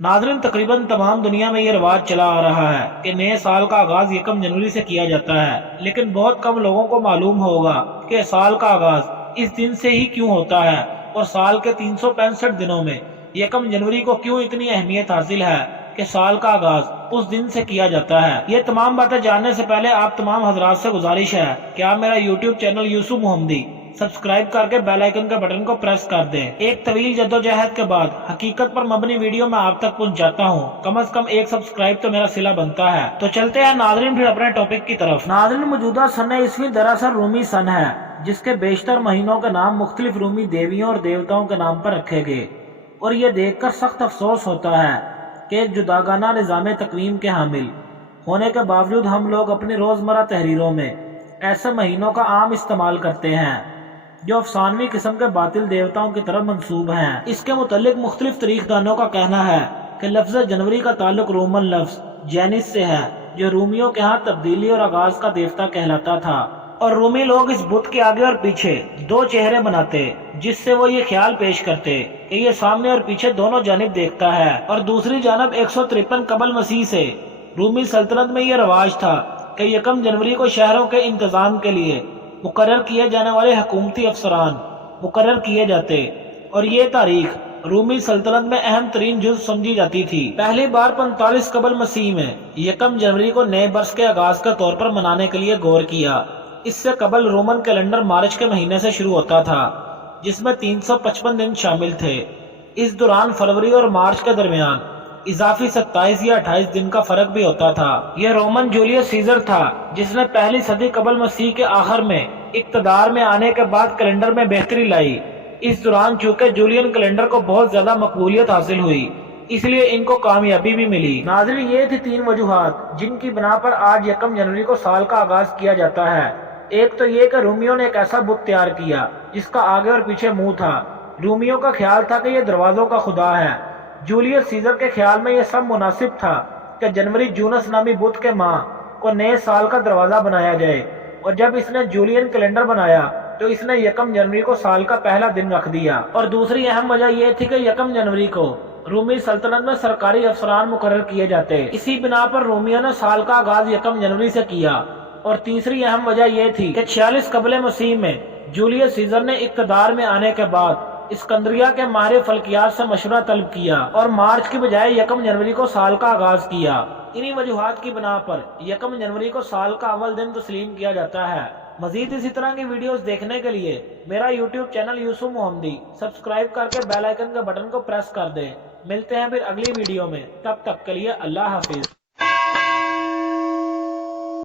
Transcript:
नाज़रीन, तकरीबन तमाम दुनिया में ये रिवाज चला आ रहा है कि नए साल का आगाज 1 जनवरी से किया जाता है, लेकिन बहुत कम लोगों को मालूम होगा कि साल का आगाज इस दिन से ही क्यों होता है और साल के 365 दिनों में 1 जनवरी को क्यों इतनी अहमियत हासिल है कि साल का आगाज उस दिन से किया जाता है। ये तमाम बातें जानने से पहले आप तमाम हजरात से गुजारिश है कि आप मेरा यूट्यूब चैनल यूसुफ मोहम्मदी सब्सक्राइब करके बेल आइकन के बटन को प्रेस कर दें। एक तवील जद्दोजहद के बाद हकीकत पर मबनी वीडियो मैं आप तक पहुंचाता हूं। कम से कम एक सब्सक्राइब तो मेरा सिला बनता है। तो चलते हैं नाज़रीन फिर अपने टॉपिक की तरफ। नाज़रीन, मौजूदा सन ईस्वी दरअसल रूमी सन है, जिसके बेशतर महीनों के नाम मुख्तलिफ रूमी देवियों और देवताओं के नाम पर रखे गए, और ये देख कर सख्त अफसोस होता है कि एक जुदागाना निज़ाम तकवीम के हामिल होने के बावजूद हम लोग अपनी रोजमर्रा तहरीरों में ऐसे महीनों का आम इस्तेमाल करते हैं जो अफसानवी किस्म के बातिल देवताओं की तरफ मंसूब हैं। इसके मुतालिक मुख्तलिफ तारीखदानों का कहना है कि लफ्ज जनवरी का ताल्लुक रोमन लफ्ज जेनिस से है, जो रूमियों के यहाँ तब्दीली और आगाज का देवता कहलाता था। और रूमी लोग इस बुत के आगे और पीछे 2 चेहरे बनाते, जिससे वो ये ख्याल पेश करते कि ये सामने और पीछे दोनों जानिब देखता है। और दूसरी जानब 153 कबल मसीह से रूमी सल्तनत में ये रवाज था कि 1 जनवरी को शहरों के इंतजाम के लिए मुकर्रर किए जाने वाले हुकूमती अफसरान मुकर्रर किए जाते, और ये तारीख रूमी सल्तनत में अहम तरीन जुज समझी जाती थी। पहली बार 45 कबल मसीह में 1 जनवरी को नए बरस के आगाज के तौर पर मनाने के लिए गौर किया। इससे कबल रोमन कैलेंडर मार्च के महीने से शुरू होता था, जिसमें 355 दिन शामिल थे। इस दौरान फरवरी और मार्च के दरमियान इजाफी 27 या 28 दिन का फर्क भी होता था। यह रोमन जूलियस सीजर था जिसने पहली सदी कबल मसीह के आखिर में इक्तदार में आने के बाद कैलेंडर में बेहतरी लाई। इस दौरान चूंकि जूलियन कैलेंडर को बहुत ज्यादा मकबूलियत हासिल हुई, इसलिए इनको कामयाबी भी मिली। नाज़रीन, ये थी 3 वजूहात जिनकी बिना पर आज 1 जनवरी को साल का आगाज किया जाता है। एक तो ये कि रूमियों ने एक ऐसा बुत तैयार किया जिसका आगे और पीछे मुंह था। रूमियों का ख्याल था कि यह दरवाजों का खुदा है। जूलियस सीजर के ख्याल में यह सब मुनासिब था कि जनवरी जूनस नामी बुत के माह को नए साल का दरवाजा बनाया जाए, और जब इसने जूलियन कैलेंडर बनाया तो इसने 1 जनवरी को साल का पहला दिन रख दिया। और दूसरी अहम वजह यह थी कि 1 जनवरी को रूमी सल्तनत में सरकारी अफसरान मुकर्रर किए जाते। इसी बिना पर रूमियों ने साल का आगाज 1 जनवरी से किया। और तीसरी अहम वजह यह थी कि 46 कबल मसीह में जूलियस सीजर ने इक्तदार में आने के बाद इस्कंदरिया के माहिर फल्कियात से मशवरा तलब किया और मार्च की बजाय 1 जनवरी को साल का आगाज किया। इन्हीं वजूहात की बिना पर 1 जनवरी को साल का अव्वल दिन तस्लीम किया जाता है। मजीद इसी तरह की वीडियोस देखने के लिए मेरा यूट्यूब चैनल यूसुफ मोहम्मदी सब्सक्राइब करके बेल आइकन के बटन को प्रेस कर दें। मिलते हैं फिर अगली वीडियो में, तब तक के लिए अल्लाह हाफिज।